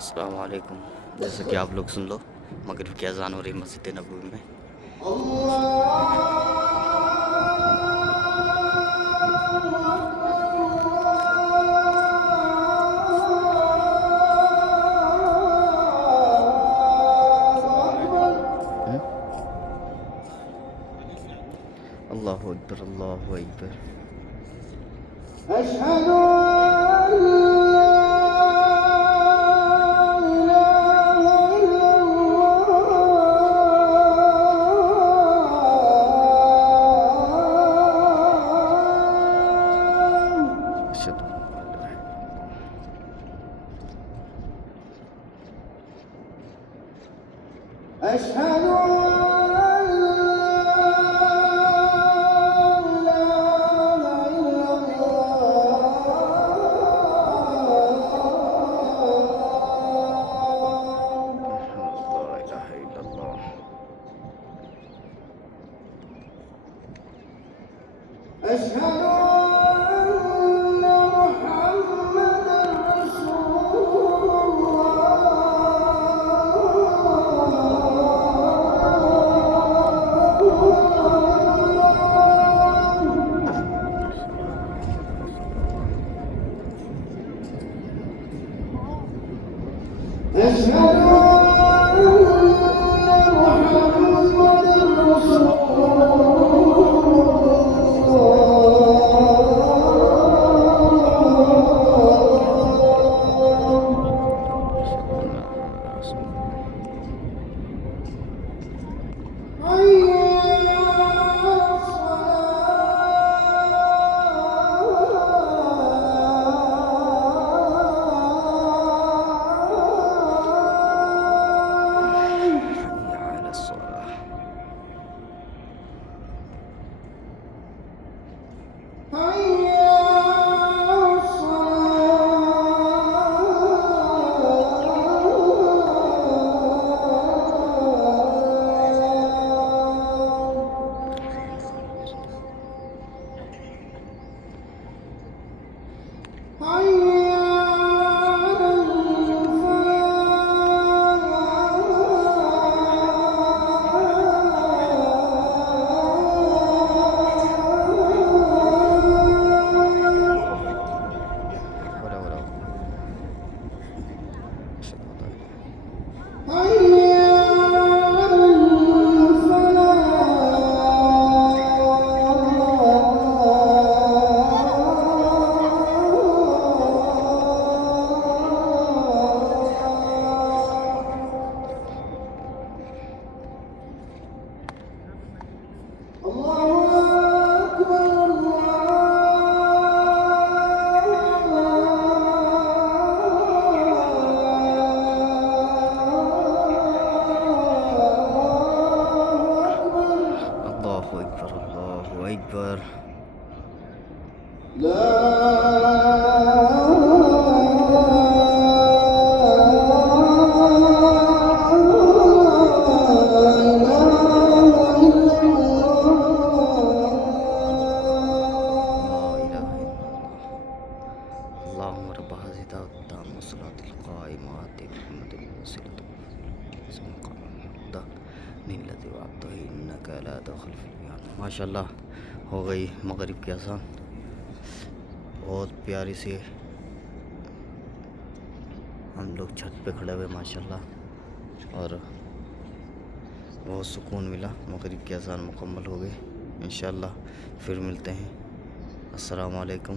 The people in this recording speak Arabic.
अस्सलाम वालेकुम। जैसा कि आप लोग सुन लो, मगरिब की अज़ान हो रही मस्जिद नबवी में। हम्म? अल्लाहु अकबर, अल्लाहु अकबर। أشهد أن لا إله إلا الله अशहदु अन ला इलाहा इल्लल्लाह। أشهد أن لا إله إلا الله ला इलाहा इल्लल्लाह। أشهد أن محمدا رسول الله أشهد أن محمدا رسول الله अशहदु अन्ना मुहम्मदन रसूलुल्लाह। حي على الصلاة हय्या अला सलाह। حي على الصلاة حي على ला हौला वला अशहदु अन ला इलाहा حي الله أكبر الله أكبر अल्लाहु अकबर, अल्लाहु अकबर। لا إله إلا ला الله इलाहा इल्लल्लाह। अल्लाहुम्मा रब्ब हाज़िहि दाअवत ताम्मा वस्सलातिल क़ाइमा आति मुहम्मदिन वसीलतु निल्लति वअतही इन्नका ला तुखलिफुल मियाद। माशाअल्लाह हो गई मगरिब की अज़ान। बहुत प्यारी सी हम लोग छत पे खड़े हुए माशाअल्लाह, और बहुत सुकून मिला। मगरिब की अज़ान मुकम्मल हो गई। इंशाअल्लाह फिर मिलते हैं। अस्सलामु अलैकुम।